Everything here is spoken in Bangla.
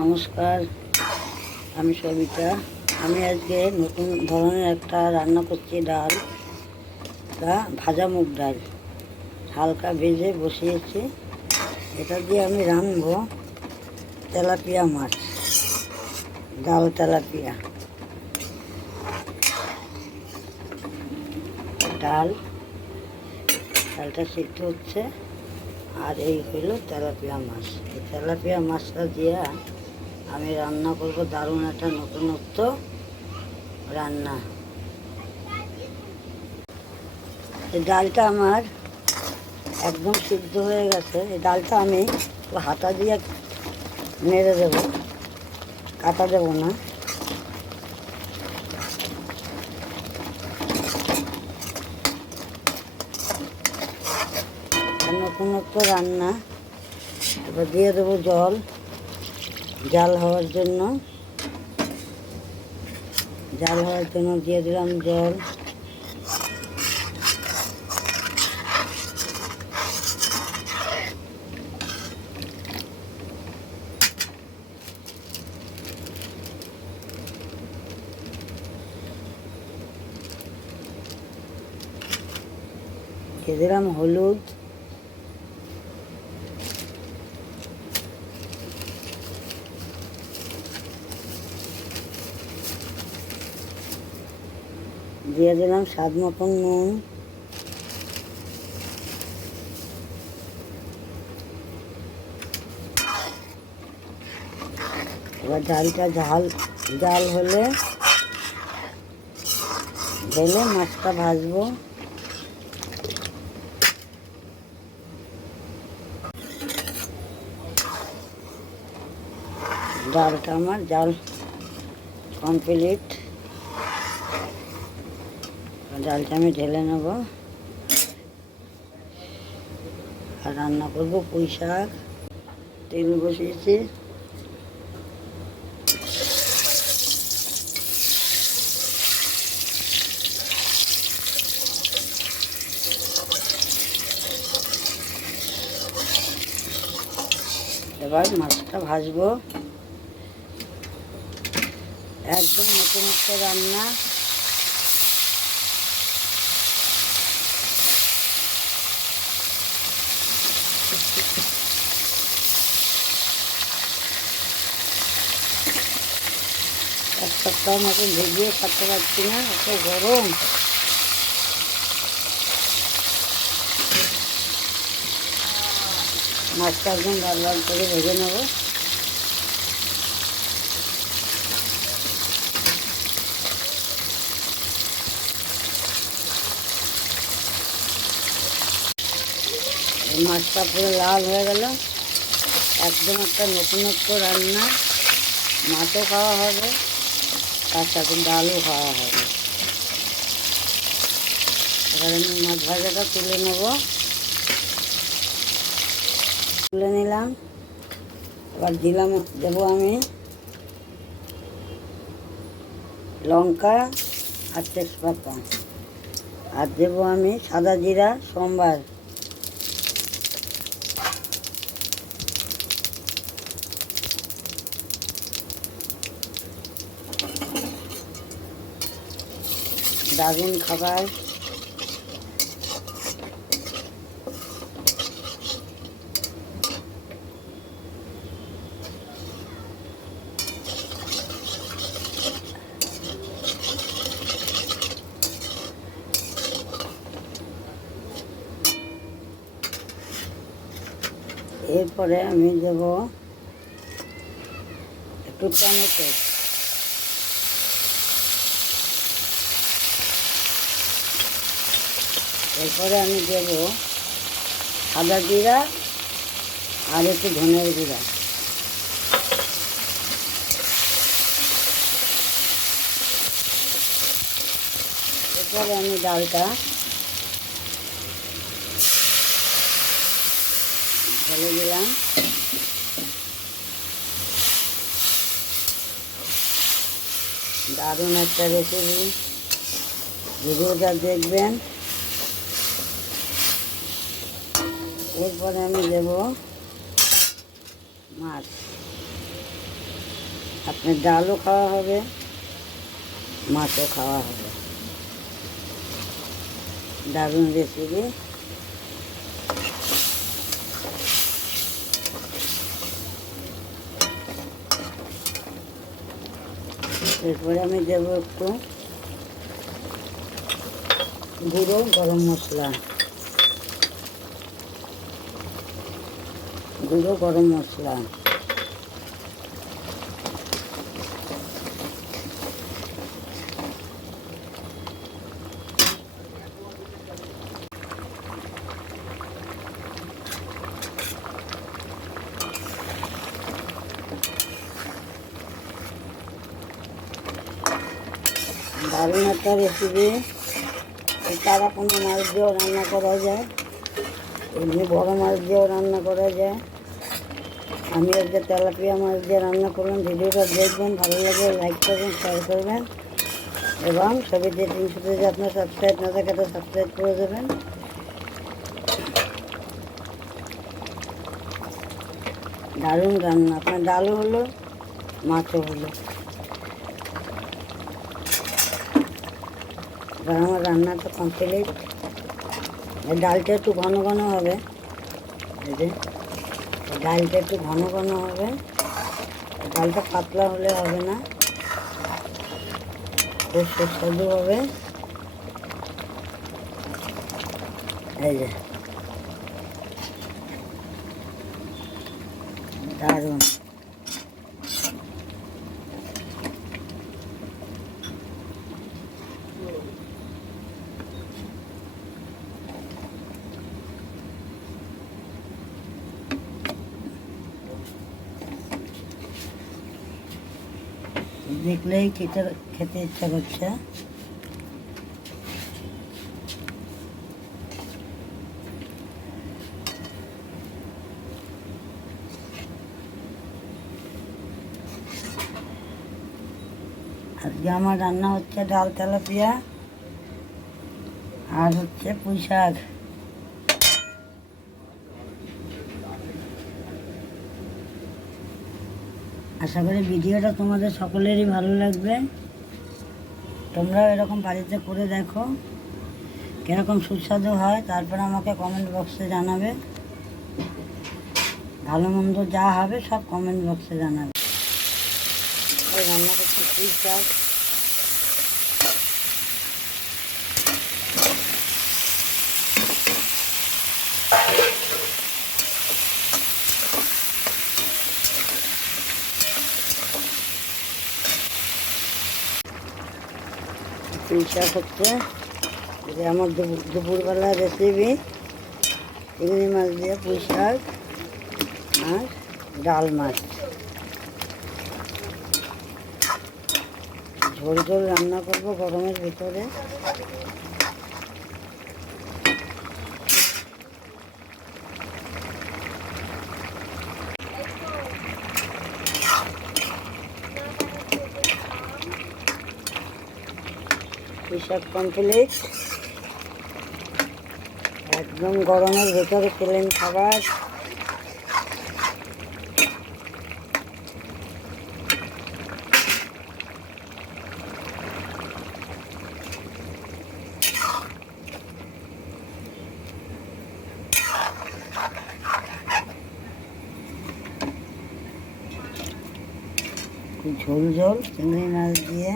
নমস্কার, আমি সবিতা। আমি আজকে নতুন ধরনের একটা রান্না করছি। ডালটা ভাজা মুগ ডাল হালকা ভেজে বসিয়েছি। এটা দিয়ে আমি রাঁধবো তেলাপিয়া মাছ, ডাল তেলাপিয়া। ডালটা সিদ্ধ হচ্ছে, আর এই হইল তেলাপিয়া মাছ। এই তেলাপিয়া মাছটা দিয়ে আমি রান্না করব দারুণ একটা নতুনত্ব রান্না। এই ডালটা আমার একদম সিদ্ধ হয়ে গেছে। এই ডালটা আমি হাতা দিয়ে নেড়ে দেবো, কাটা দেবো না। নতুনত্ব রান্না। এবার দিয়ে দেবো জল, জাল হওয়ার জন্য দিয়ে দিলাম জল। দিয়ে দিলাম হলুদ, দিয়ে দিলাম স্বাদ মতন নুন, এবার ডালটা জাল হলে মাছটা ভাজবো। ডালটা আমার জাল কমপ্লিট। ডালটা আমি ঢেলে নেব আর রান্না করব পুঁই শাক। তেল বসিয়েছি, এবার মাছটা ভাজবো। একদম নতুন একটা রান্না। এক সপ্তাহ মতন ভেজিয়ে খাতে পারছি না, এত গরম। মাছটা একদম লাল লাল করে ভেজে নেব। মাছটা পুরো লাল হয়ে গেল। একদম একটা নতুনত্ব রান্না। মাছও খাওয়া হবে, তার সাথে ডালও খাওয়া হবে। এবার আমি মাছ ভাজাটা তুলে নিলাম। এবার দেবো আমি লঙ্কা আর তেজপাতা, আর দেবো আমি সাদা জিরা সোমবার। দারুণ খাবার। এরপরে আমি দেব একটু টমেটো, এরপরে আমি দেব সাদা জিরা আর একটু ধনের গুঁড়া। এরপরে আমি ডালটা ঢেলে দিলাম। দারুণ একটা রেসিপি, ভিডিওটা দেখবেন। এরপরে আমি দেব মাছ। আপনার ডালও খাওয়া হবে, মাছও খাওয়া হবে। দারুণ রেসিপি। এরপরে আমি দেবো একটু গুঁড়ো গরম মশলা, গুঁড়ো গরম মশলা, দারুণ একটা রেসিপি। তারা কোনো মাছ দিয়েও রান্না করা যায়, এমনি বড়ো মাছ দিয়েও রান্না করা যায়। আমি আজকে তেলাপিয়া মাছ দিয়ে রান্না করলাম। ভিডিওটা দেখবেন, ভালো লাগলে লাইক করবেন, শেয়ার করবেন এবং ছবিতে টিংশুতে যদি আপনার সাবস্ক্রাইব না থাকে তো সাবস্ক্রাইব করে দেবেন। দারুণ রান্না, আপনার ডালও হলো, মাছও হলো। এবার আমার রান্নাটা কমপ্লিট। ডালটা একটু ঘন ঘন হবে, এই যে ডালটা একটু ঘন ঘন হবে, ডালটা পাতলা হলে হবে না, খুব সুস্বাদু হবে। এই যে দারুণ। দেখলেই খেতে খেতে ইচ্ছা করছে। আজকে আমার রান্না হচ্ছে ডাল তেলাপিয়া আর হচ্ছে পুঁই শাক। আশা করি ভিডিওটা তোমাদের সকলেরই ভালো লাগবে। তোমরাও এরকম বাড়িতে করে দেখো কীরকম সুস্বাদু হয়, তারপর আমাকে কমেন্ট বক্সে জানাবে। ভালো মন্দ যা হবে সব কমেন্ট বক্সে জানাবে। রান্না করছি পুঁই শাক। পুঁই শাক হচ্ছে যে আমার দুপুরবেলা রেসিপি, চিংড়ি মাছ দিয়ে পুঁই শাক আর ডাল মাছ। ঝোল ঝোল রান্না করবো গরমের ভিতরে। পুঁই শাক কমপ্লিট, একদম গরমের ভেতরে প্লেন খাবার। ঝোল ঝোল চিংড়ি মাছ দিয়ে